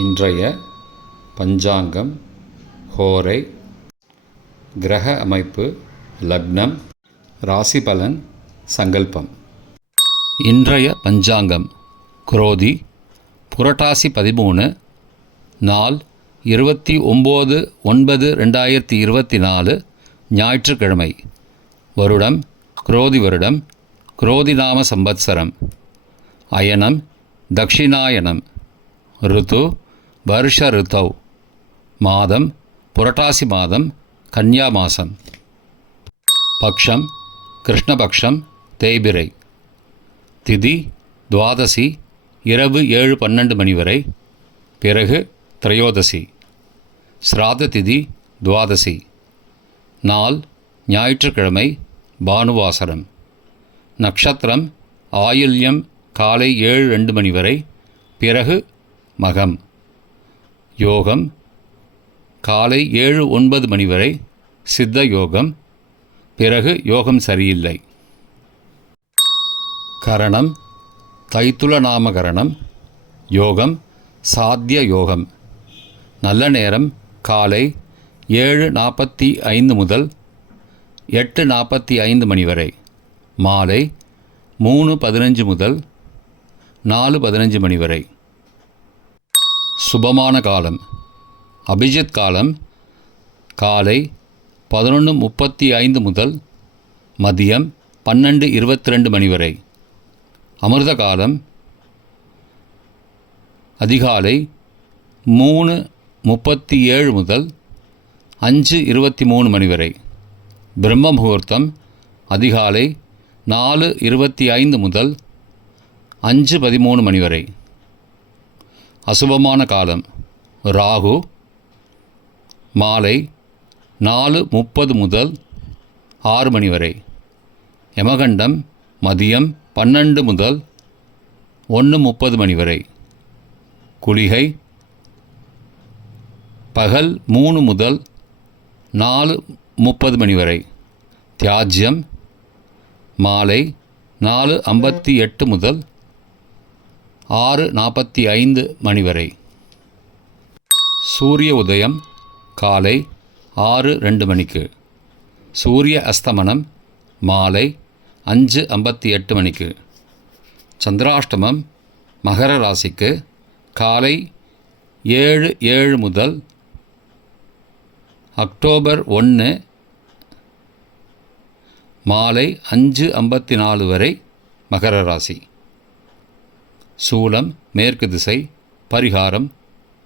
இன்றைய பஞ்சாங்கம், ஹோரை, கிரக அமைப்பு, லக்னம், ராசி பலன், சங்கல்பம். இன்றைய பஞ்சாங்கம் குரோதி, புரட்டாசி 13, நாள் 29/9/2024, ஞாயிற்றுக்கிழமை. வருடம் குரோதி வருடம், குரோதி நாம சம்பத்சரம். அயனம் தக்ஷிணாயனம். ருத்து வருஷ ருத்தௌ. மாதம் புரட்டாசி மாதம், கன்யா மாதம். பக்ஷம் கிருஷ்ணபக்ஷம், தேய்பிரை. திதி துவாதசி, இரவு 7:12 மணி வரை. பிறகு திரையோதசி. ஸ்ராத திதி துவாதசி. நாள் ஞாயிற்றுக்கிழமை, பானுவாசரம். நக்ஷத்திரம் ஆயுள்யம், காலை 7:02 மணி வரை. பிறகு மகம். யோகம் காலை 7:09 மணி வரை, சித்த யோகம். பிறகு யோகம் சரியில்லை. கரணம் தைத்துல நாமகரணம். யோகம் சாத்திய யோகம். நல்ல நேரம் காலை 7:45 முதல் 8:45 மணி வரை. மாலை 3:15 முதல் 4:15 மணி வரை. சுபமான காலம் அபிஜித் காலம் காலை 11:35 முதல் மதியம் 12:22 மணி வரை. அமிர்த காலம் அதிகாலை 3:37 முதல் 5:23 மணி வரை. பிரம்ம முகூர்த்தம் அதிகாலை 4:25 முதல் 5:13 மணி வரை. அசுபமான காலம் ராகு மாலை 4:30 முதல் 6 மணி வரை. யமகண்டம் மதியம் 12 முதல் 1:30 மணி வரை. குளிகை பகல் 3 முதல் 4:30 மணி வரை. தியாஜ்யம் மாலை 4:58 முதல் 6:45 மணி வரை. சூரிய உதயம் காலை 6:02 மணிக்கு. சூரிய அஸ்தமனம் மாலை 5:58 மணிக்கு. சந்திராஷ்டமம் மகர ராசிக்கு காலை 7:07 முதல் அக்டோபர் 1 மாலை 5:54 வரை மகர ராசி. சூலம் மேற்கு திசை. பரிகாரம்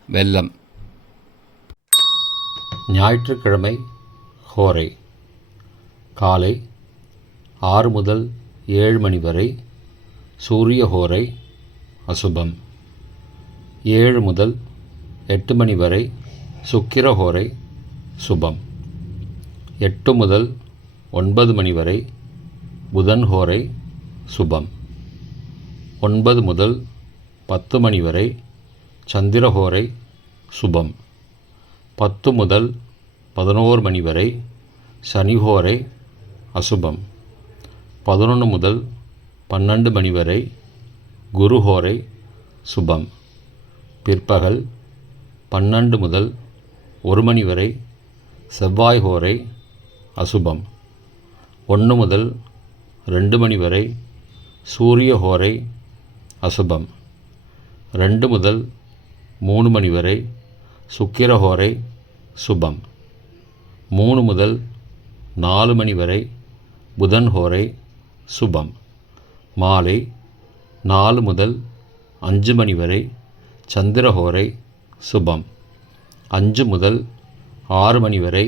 வெல்லம். ஞாயிற்றுக்கிழமை ஹோரை காலை 6 முதல் 7 மணி வரை. சூரிய ஹோரை அசுபம். 7 முதல் 8 மணி வரை சுக்கிர ஹோரை சுபம். 8 முதல் 9 மணி வரை புதன் ஹோரை சுபம். 9 முதல் 10 மணி வரை சந்திரஹோரை சுபம். 10 முதல் 11 மணி வரை சனிஹோரை அசுபம். 11 முதல் 12 மணி வரை குருஹோரை சுபம். பிற்பகல் 12 முதல் 1 மணி வரை செவ்வாய் ஹோரை அசுபம். 1 முதல் 2 மணி வரை சூரிய ஹோரை அசுபம். 2 முதல் 3 மணி வரை சுக்கிரஹோரை சுபம். 3 முதல் 4 மணி வரை புதன் ஹோரை சுபம். மாலை 4 முதல் 5 மணி வரை சந்திரஹோரை சுபம். 5 முதல் 6 மணி வரை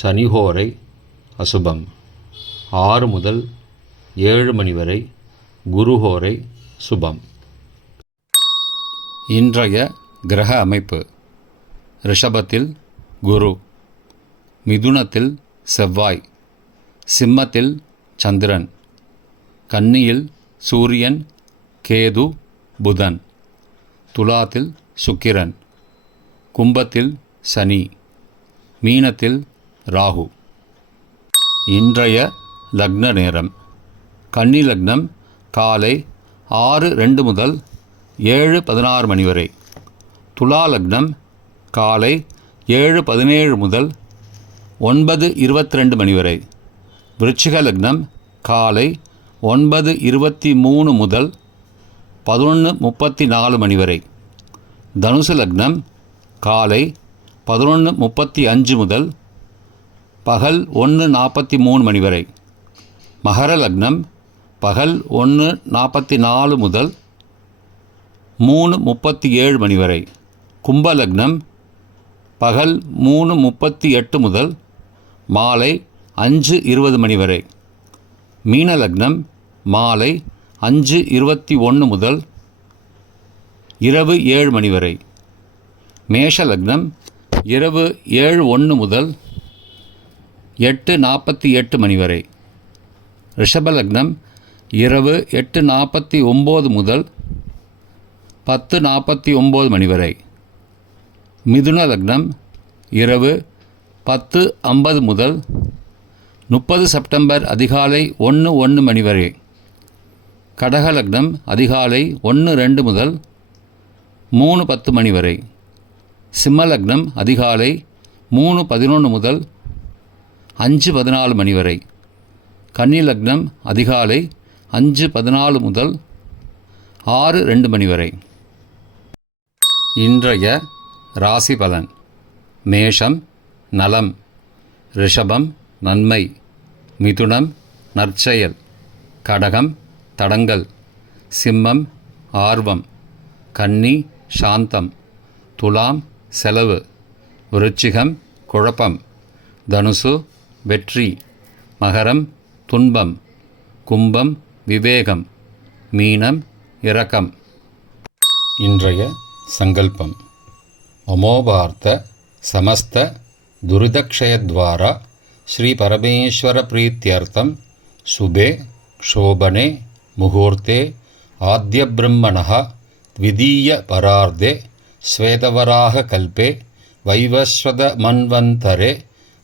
சனிஹோரை அசுபம். 6 முதல் 7 மணி வரை குருஹோரை சுபம். இன்றைய கிரக அமைப்பு. ரிஷபத்தில் குரு, மிதுனத்தில் செவ்வாய், சிம்மத்தில் சந்திரன், கன்னியில் சூரியன், கேது, புதன், துலாத்தில் சுக்கிரன், கும்பத்தில் சனி, மீனத்தில் ராகு. இன்றைய லக்ன நேரம். கன்னி லக்னம் காலை 6:02 முதல் 7:16 மணி வரை. துலா லக்னம் காலை 7:17 முதல் 9:22 மணி வரை. விருச்சிக லக்னம் காலை 9:23 முதல் 11:34 மணி வரை. தனுசு லக்னம் காலை 11:35 முதல் பகல் 1:43 மணி வரை. மகர லக்னம் பகல் 1:44 முதல் 3:37 மணி வரை. கும்ப லக்னம் பகல் 3:38 முதல் மாலை 5:20 மணி வரை. மீன லக்னம் மாலை 5:21 முதல் இரவு 7 மணி வரை. மேஷ லக்னம் இரவு 7:01 முதல் 8:48 மணி வரை. ரிஷப லக்னம் இரவு 8:49 முதல் 10:49 மணி வரை. மிதுன லக்னம் இரவு 10:50 முதல் 30 செப்டம்பர் அதிகாலை 1:01 மணி வரை. கடக லக்னம் அதிகாலை 1:02 முதல் 3:10 மணி வரை. சிம்ம லக்னம் அதிகாலை 3:11 முதல் 5:14 மணி வரை. கன்னி லக்னம் அதிகாலை 5:14 முதல் 6:02 மணி வரை. இன்றைய ராசி பலன். மேஷம் நலம், ரிஷபம் நன்மை, மிதுனம் நற்செயல், கடகம் தடங்கல், சிம்மம் ஆர்வம், கன்னி சாந்தம், துலாம் செலவு, விருச்சிகம் குழப்பம், தனுசு வெற்றி, மகரம் துன்பம், கும்பம் விவேகம், மீனம் இரக்கம். இன்றைய சங்கல்பம். அமோபார்த்த சமஸ்த துரிதக்ஷயத்வாரா ஸ்ரீ பரமேஸ்வர பிரீத்யர்த்தம் சுபே க்ஷோபனே முகூர்த்தே ஆத்ய பிரம்மணः த்விதீய பரார்த்தே ஸ்வேதவராக கல்பே வைவஸ்வத மன்வந்தரே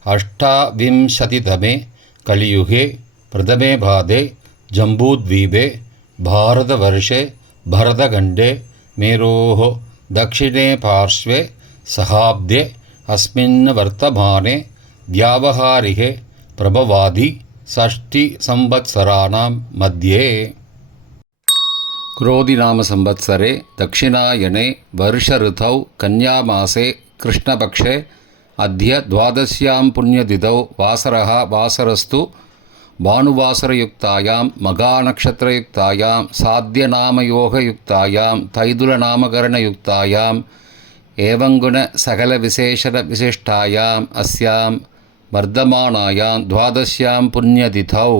அஷ்டாவிம்சதிதமே கலியுகே பிரதமே பாதே ஜம்பூத்வீபே பாரதவர்ஷே பரதகண்டே மேரோः दक्षिणे पार्श्वे सहाब्दे अस्मिन् वर्तमाने व्यावहारिके प्रभवादि षष्टिसंवत्सराणां मध्ये. क्रोधिनाम संवत्सरे दक्षिणायने वर्षऋतौ कन्यामासे कृष्णपक्षे अद्य द्वादश्यां पुण्यतिथौ वासरः वासरस्तु भानुवासरयुक्तायां मघानक्षत्रयुक्तायां साध्यनामयोगयुक्तायां तैदुलनामकरणयुक्तायां एवंगुणसकलविशेषणविशिष्टायाम् अस्यां वर्धमानायां द्वादश्यां पुण्यतिथौ